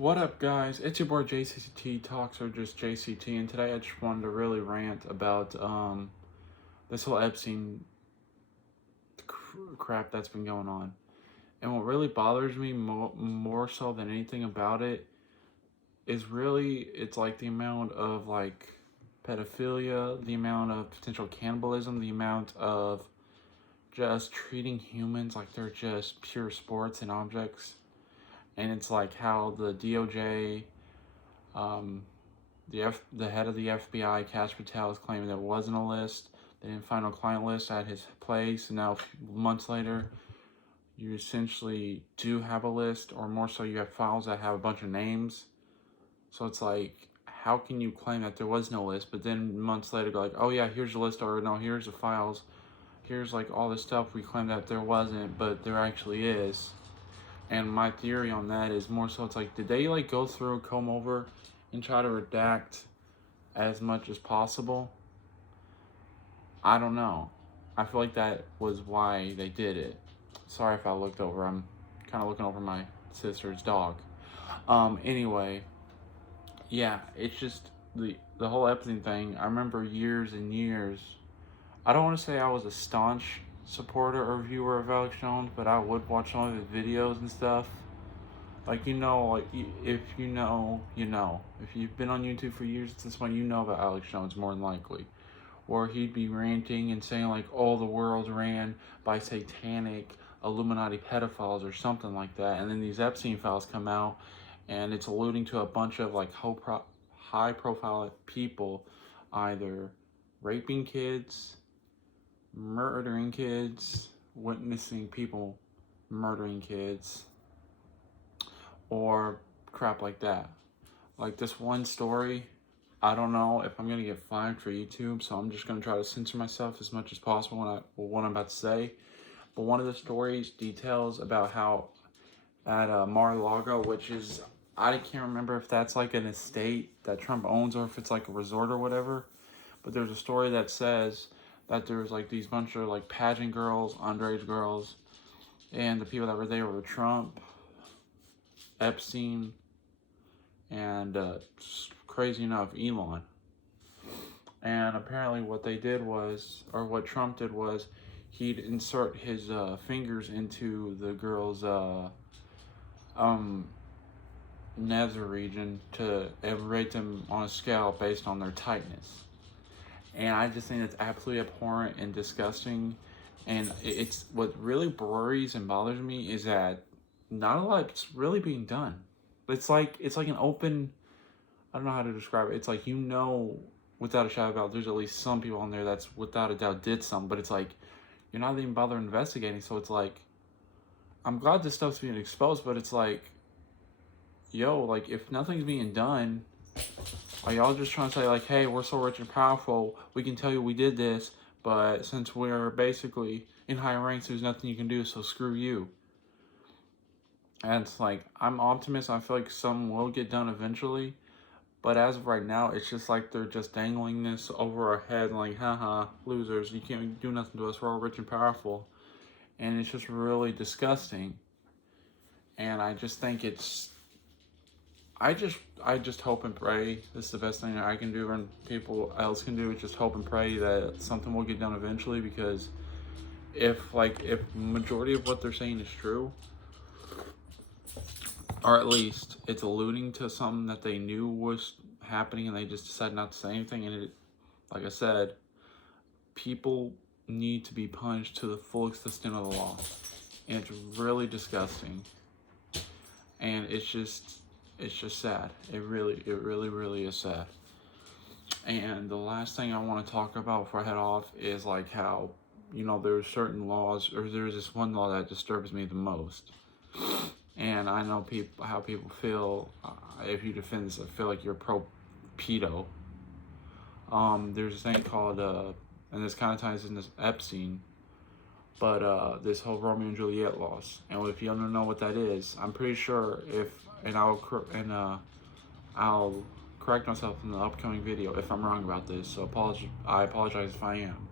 What up, guys? It's your boy JCT Talks, or just JCT, and today I just wanted to really rant about this whole Epstein crap that's been going on. And what really bothers me more so than anything about it is really it's like the amount of like pedophilia, the amount of potential cannibalism, the amount of just treating humans like they're just pure sports and objects. And it's like how the DOJ, the head of the FBI, Cash Patel, is claiming there wasn't a list. They didn't find a client list at his place, and now months later, you essentially do have a list, or more so, you have files that have a bunch of names. So it's like, how can you claim that there was no list, but then months later go like, oh yeah, here's the list, or no, here's the files, here's like all this stuff we claim that there wasn't, but there actually is. And my theory on that is more so it's like, did they like go through, comb over, and try to redact as much as possible? I don't know. I feel like that was why they did it. Sorry if I looked over. I'm kind of looking over my sister's dog. Anyway, yeah, it's just the whole Epstein thing. I remember years and years. I don't want to say I was a staunch supporter or viewer of Alex Jones, but I would watch some of his videos and stuff. Like, like if you know, you know. If you've been on YouTube for years at this point, you know about Alex Jones more than likely. Or he'd be ranting and saying like, oh, the world's ran by satanic Illuminati pedophiles or something like that. And then these Epstein files come out and it's alluding to a bunch of like high profile people either raping kids, murdering kids, witnessing people murdering kids, or crap like that. Like this one story, I don't know if I'm gonna get flagged for YouTube, so I'm just gonna try to censor myself as much as possible when what I'm about to say. But one of the stories details about how at Mar-a-Lago, which is, I can't remember if that's like an estate that Trump owns or if it's like a resort or whatever, but there's a story that says that there's like these bunch of like pageant girls, underage girls, and the people that were there were Trump, Epstein, and crazy enough, Elon. And apparently what they did was, or what Trump did was, he'd insert his fingers into the girls' nether region to rate them on a scale based on their tightness. And I just think it's absolutely abhorrent and disgusting. And it's what really worries and bothers me is that not a lot's really being done. It's like an open, I don't know how to describe it. It's like, without a shadow of a doubt, there's at least some people on there that's without a doubt did some, but it's like, you're not even bothering investigating. So it's like, I'm glad this stuff's being exposed, but it's like, yo, like if nothing's being done, are y'all just trying to say like, hey, we're so rich and powerful, we can tell you we did this, but since we're basically in higher ranks, there's nothing you can do, so screw you. And it's like, I'm optimistic. I feel like some will get done eventually. But as of right now, it's just like they're just dangling this over our head, like, haha, losers, you can't do nothing to us, we're all rich and powerful. And it's just really disgusting. And I just think I just hope and pray. This is the best thing I can do and people else can do, is just hope and pray that something will get done eventually, because if majority of what they're saying is true, or at least it's alluding to something that they knew was happening and they just decided not to say anything, and it, like I said, people need to be punished to the full extent of the law. And it's really disgusting. And it's just sad. It really is sad. And the last thing I want to talk about before I head off is like how, there's certain laws, or there's this one law that disturbs me the most. And I know how people feel. If you defend this, I feel like you're pro-pedo. There's this thing called, and this kind of ties into Epstein, but this whole Romeo and Juliet laws. And if you don't know what that is, I'm pretty sure I'll correct myself in the upcoming video if I'm wrong about this. So I apologize if I am.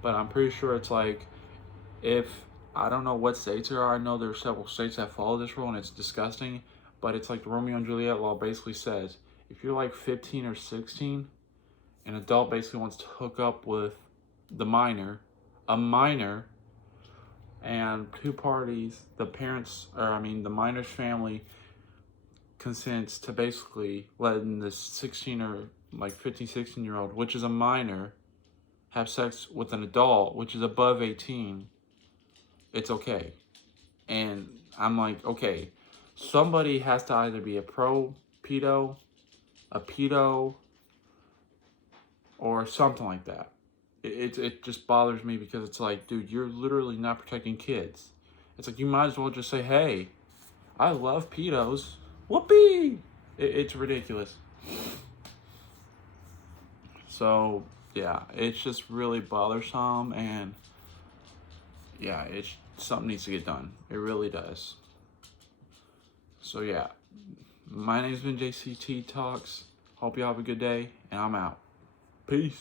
But I'm pretty sure it's like, I don't know what states there are. I know there are several states that follow this rule, and it's disgusting. but it's like the Romeo and Juliet law basically says, if you're like 15 or 16, an adult basically wants to hook up with the minor, a minor, and two parties, the minor's family consents to basically letting this 16 or like 15, 16-year-old, which is a minor, have sex with an adult, which is above 18, it's okay. And I'm like, okay, somebody has to either be a pro-pedo, a pedo, or something like that. It just bothers me because it's like, dude, you're literally not protecting kids. It's like, you might as well just say, hey, I love pedos. Whoopee! It's ridiculous. So, yeah, it's just really bothersome, and yeah, something needs to get done. It really does. So, yeah, my name's been JCT Talks. Hope you have a good day, and I'm out. Peace.